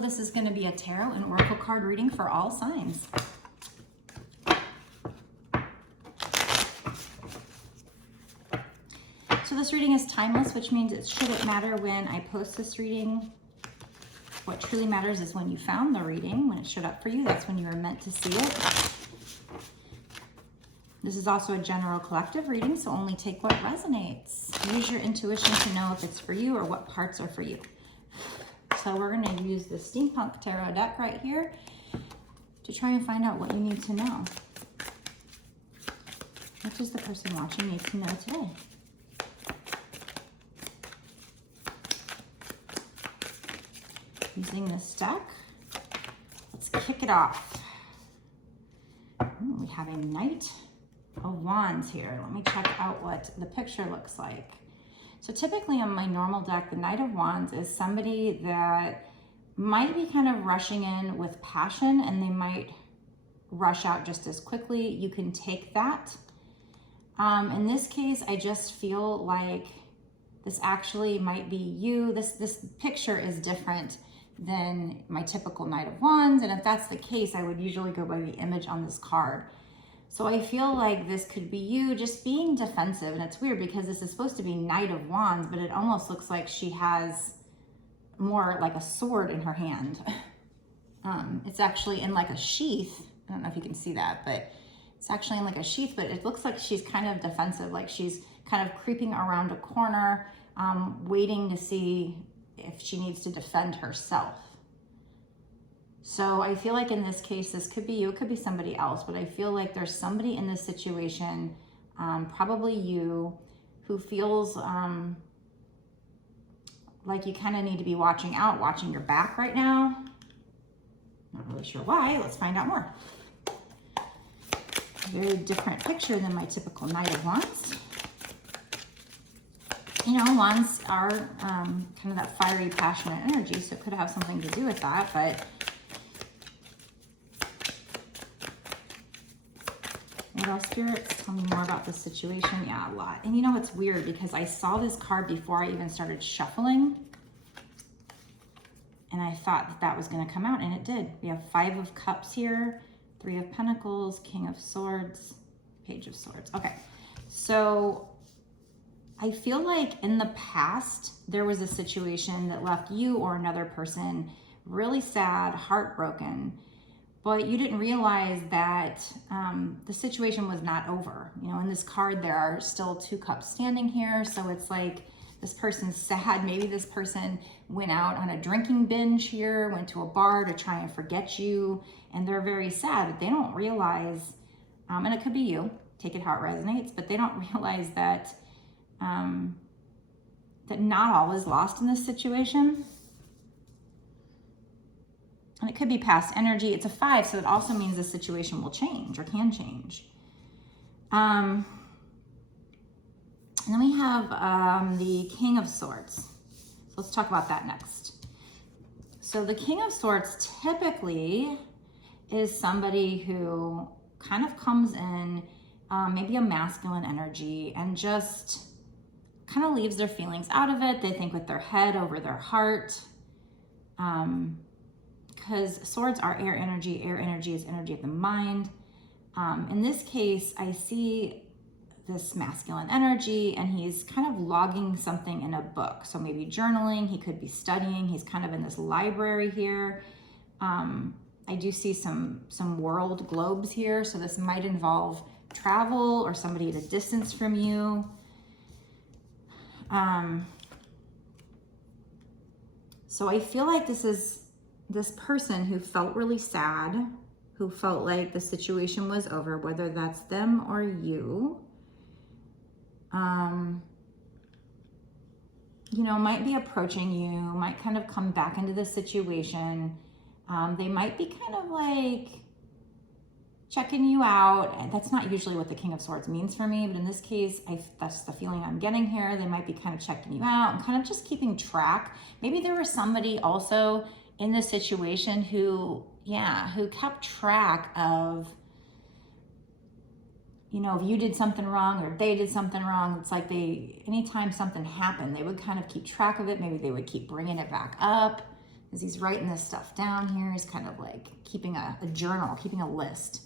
this is going to be a tarot and oracle card reading for all signs. So this reading is timeless, which means it shouldn't matter when I post this reading. What truly matters is when you found the reading, when it showed up for you, that's when you were meant to see it. This is also a general collective reading, so only take what resonates. Use your intuition to know if it's for you or what parts are for you. So we're going to use the Steampunk Tarot deck right here to try and find out what you need to know. What does the person watching need to know today? Using this deck, let's kick it off. We have a Knight of Wands here. Let me check out what the picture looks like. So typically on my normal deck, the Knight of Wands is somebody that might be kind of rushing in with passion, and they might rush out just as quickly. You can take that. In this case, I just feel like this actually might be you. This picture is different than my typical Knight of Wands, and if that's the case, I would usually go by the image on this card. So I feel like this could be you just being defensive, and it's weird because this is supposed to be Knight of Wands, but it almost looks like she has more like a sword in her hand. It's actually in like a sheath. I don't know if you can see that, but it's actually in like a sheath, but it looks like she's kind of defensive, like she's kind of creeping around a corner, waiting to see if she needs to defend herself. So I feel like in this case, this could be you, it could be somebody else, but I feel like there's somebody in this situation, probably you, who feels like you kind of need to be watching out, watching your back right now. Not really sure why. Let's find out more. Very different picture than my typical Knight of Wands. You know, Wands are kind of that fiery, passionate energy, so it could have something to do with that, but what else, spirits? Tell me more about this situation. Yeah, a lot. And you know, it's weird because I saw this card before I even started shuffling, and I thought that that was going to come out, and it did. We have 5 of Cups here, 3 of Pentacles, King of Swords, Page of Swords. Okay, so I feel like in the past, there was a situation that left you or another person really sad, heartbroken, but you didn't realize that the situation was not over. You know, in this card, there are still 2 cups standing here. So it's like this person's sad. Maybe this person went out on a drinking binge here, went to a bar to try and forget you, and they're very sad. They don't realize, and it could be you, take it how it resonates, but they don't realize that that not all is lost in this situation. And it could be past energy. It's a 5, so it also means the situation will change or can change. And then we have the King of Swords. So let's talk about that next. So the King of Swords typically is somebody who kind of comes in maybe a masculine energy and just kind of leaves their feelings out of it. They think with their head over their heart. Because swords are air energy. Air energy is energy of the mind. In this case, I see this masculine energy, and he's kind of logging something in a book. So maybe journaling, he could be studying. He's kind of in this library here. I do see some world globes here. So this might involve travel or somebody at a distance from you. So I feel like this is this person who felt really sad, who felt like the situation was over, whether that's them or you, you know, might be approaching you, might kind of come back into the situation. They might be kind of like checking you out. And that's not usually what the King of Swords means for me, but in this case, that's the feeling I'm getting here. They might be kind of checking you out and kind of just keeping track. Maybe there was somebody also in this situation who kept track of, you know, if you did something wrong or they did something wrong. It's like anytime something happened, they would kind of keep track of it. Maybe they would keep bringing it back up. as he's writing this stuff down here. He's kind of like keeping a journal, keeping a list.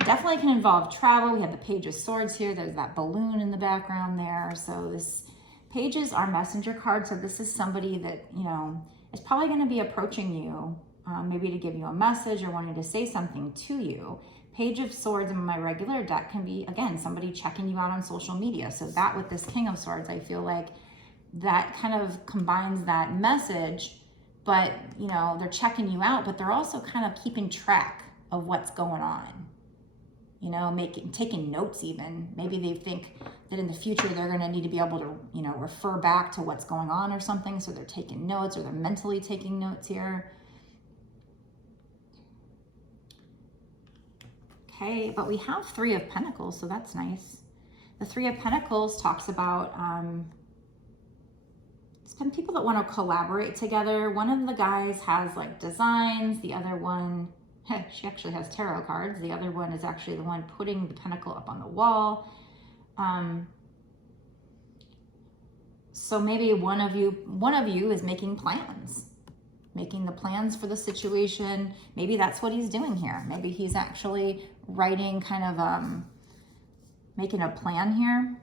Definitely can involve travel. We have the Page of Swords here. There's that balloon in the background there. So this Page is our messenger card. So this is somebody that, you know, is probably going to be approaching you, maybe to give you a message or wanting to say something to you. Page of Swords in my regular deck can be, again, somebody checking you out on social media. So that with this King of Swords, I feel like that kind of combines that message, but, you know, they're checking you out, but they're also kind of keeping track of what's going on. You know, taking notes even. Maybe they think that in the future they're going to need to be able to, you know, refer back to what's going on or something. So they're taking notes, or they're mentally taking notes here. Okay, but we have Three of Pentacles, so that's nice. The Three of Pentacles talks about it's been people that want to collaborate together. One of the guys has like designs, the other one, she actually has tarot cards. The other one is actually the one putting the pentacle up on the wall. So maybe one of you is making plans, making the plans for the situation. Maybe that's what he's doing here. Maybe he's actually writing, kind of making a plan here.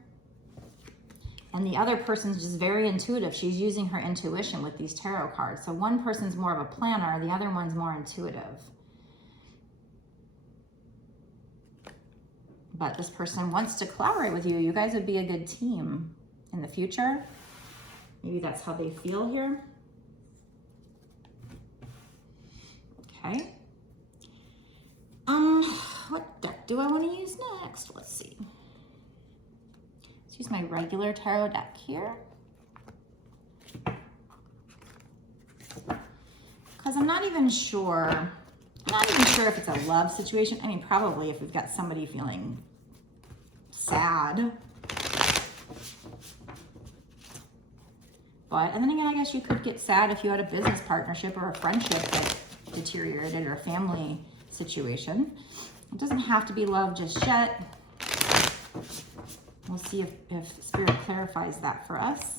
And the other person's just very intuitive. She's using her intuition with these tarot cards. So one person's more of a planner, the other one's more intuitive. But this person wants to collaborate with you. You guys would be a good team in the future. Maybe that's how they feel here. Okay. What deck do I want to use next? Let's see. Let's use my regular tarot deck here. Because I'm not even sure. I'm not even sure if it's a love situation. I mean, probably if we've got somebody feeling sad. But, and then again, I guess you could get sad if you had a business partnership or a friendship that deteriorated, or a family situation. It doesn't have to be love just yet. We'll see if Spirit clarifies that for us.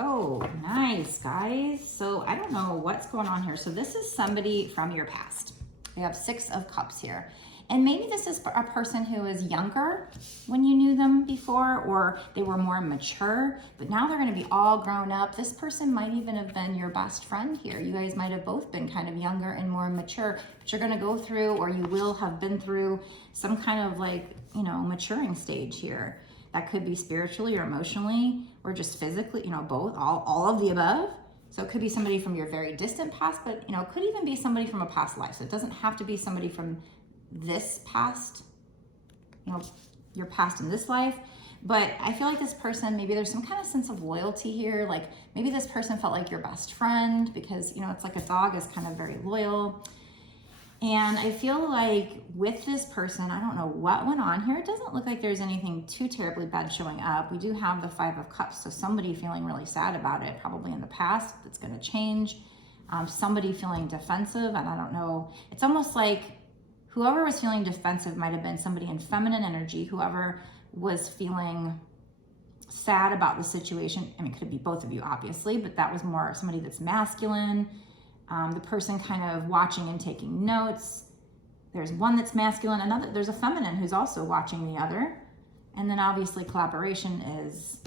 Oh, nice, guys. So I don't know what's going on here. So this is somebody from your past. We have Six of Cups here. And maybe this is a person who is younger when you knew them before, or they were more mature, but now they're going to be all grown up. This person might even have been your best friend here. You guys might have both been kind of younger and more mature, but you're going to go through, or you will have been through some kind of like, you know, maturing stage here. That could be spiritually or emotionally, or just physically, you know, both, all of the above. So it could be somebody from your very distant past, but, you know, it could even be somebody from a past life. So it doesn't have to be somebody from this past, you know, your past in this life. But I feel like this person, maybe there's some kind of sense of loyalty here. Like maybe this person felt like your best friend, because, you know, it's like a dog is kind of very loyal. And I feel like with this person, I don't know what went on here. It doesn't look like there's anything too terribly bad showing up. We do have the Five of Cups, so somebody feeling really sad about it, probably in the past, that's going to change. Somebody feeling defensive, and I don't know. It's almost like whoever was feeling defensive might have been somebody in feminine energy. Whoever was feeling sad about the situation, I mean, it could be both of you, obviously, but that was more somebody that's masculine. The person kind of watching and taking notes. There's one that's masculine, another, there's a feminine who's also watching the other. And then obviously collaboration is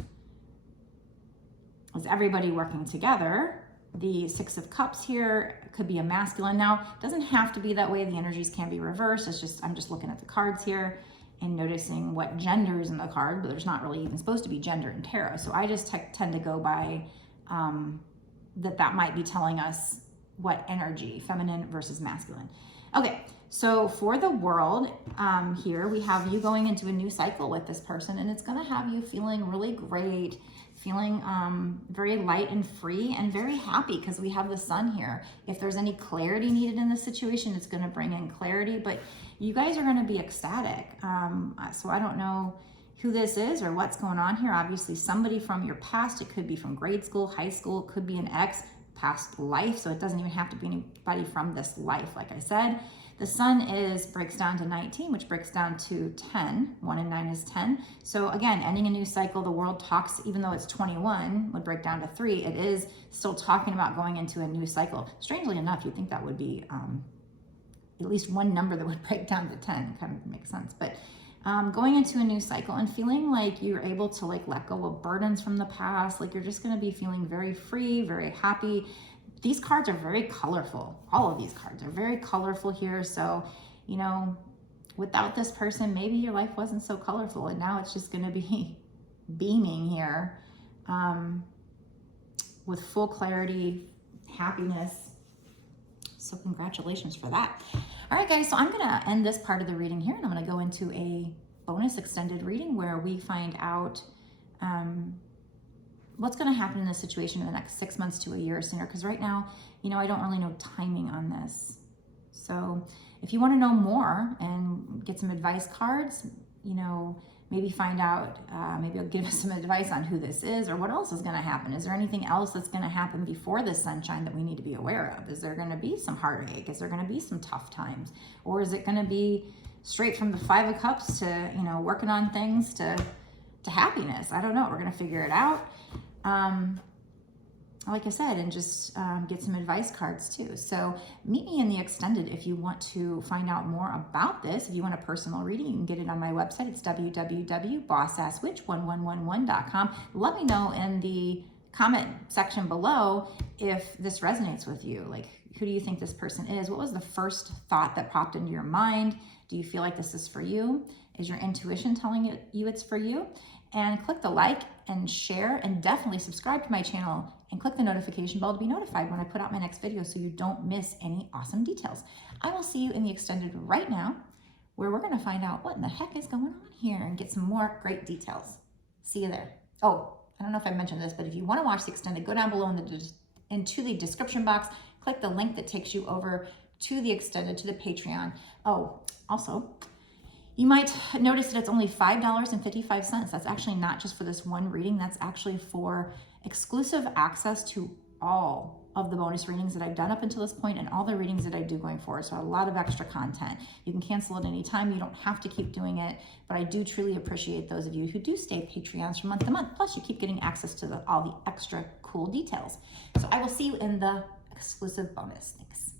everybody working together. The Six of Cups here could be a masculine. Now, it doesn't have to be that way. The energies can be reversed. It's just, I'm just looking at the cards here and noticing what gender is in the card, but there's not really even supposed to be gender in tarot. So I just tend to go by that might be telling us what energy, feminine versus masculine. Okay, so for the world here, we have you going into a new cycle with this person, and it's gonna have you feeling really great, feeling very light and free and very happy, because we have the Sun here. If there's any clarity needed in this situation, it's gonna bring in clarity, but you guys are gonna be ecstatic. So I don't know who this is or what's going on here. Obviously somebody from your past. It could be from grade school, high school, it could be an ex, past life. So it doesn't even have to be anybody from this life. Like I said, the sun breaks down to 19, which breaks down to 10. 1 and 9 is 10. So again, ending a new cycle, the world talks, even though it's 21, would break down to 3, it is still talking about going into a new cycle. Strangely enough, you'd think that would be at least one number that would break down to 10. Kind of makes sense. But going into a new cycle and feeling like you're able to like let go of burdens from the past, like you're just going to be feeling very free, very happy. These cards are very colorful. All of these cards are very colorful here. So, you know, without this person, maybe your life wasn't so colorful, and now it's just going to be beaming here with full clarity, happiness. So congratulations for that. All right, guys, so I'm going to end this part of the reading here, and I'm going to go into a bonus extended reading where we find out what's going to happen in this situation in the next 6 months to a year or sooner. Because right now, you know, I don't really know timing on this. So if you want to know more and get some advice cards, you know, maybe find out, maybe I'll give us some advice on who this is or what else is going to happen. Is there anything else that's going to happen before this sunshine that we need to be aware of? Is there going to be some heartache? Is there going to be some tough times? Or is it going to be straight from the 5 of Cups to, you know, working on things to happiness? I don't know. We're going to figure it out. Like I said, and just get some advice cards too. So meet me in the extended if you want to find out more about this. If you want a personal reading, you can get it on my website. It's www.bossasswitch1111.com. Let me know in the comment section below if this resonates with you. Like, who do you think this person is? What was the first thought that popped into your mind? Do you feel like this is for you? Is your intuition telling you it's for you? And click the like and share, and definitely subscribe to my channel and click the notification bell to be notified when I put out my next video so you don't miss any awesome details. I will see you in the extended right now, where we're going to find out what in the heck is going on here and get some more great details. See you there. Oh, I don't know if I mentioned this, but if you want to watch the extended, go down below into the description box, click the link that takes you over to the extended, to the Patreon. Oh, also, you might notice that it's only $5.55. That's actually not just for this one reading. That's actually for exclusive access to all of the bonus readings that I've done up until this point and all the readings that I do going forward. So a lot of extra content. You can cancel at any time. You don't have to keep doing it, but I do truly appreciate those of you who do stay Patreons from month to month. Plus you keep getting access to all the extra cool details. So I will see you in the exclusive bonus. Thanks.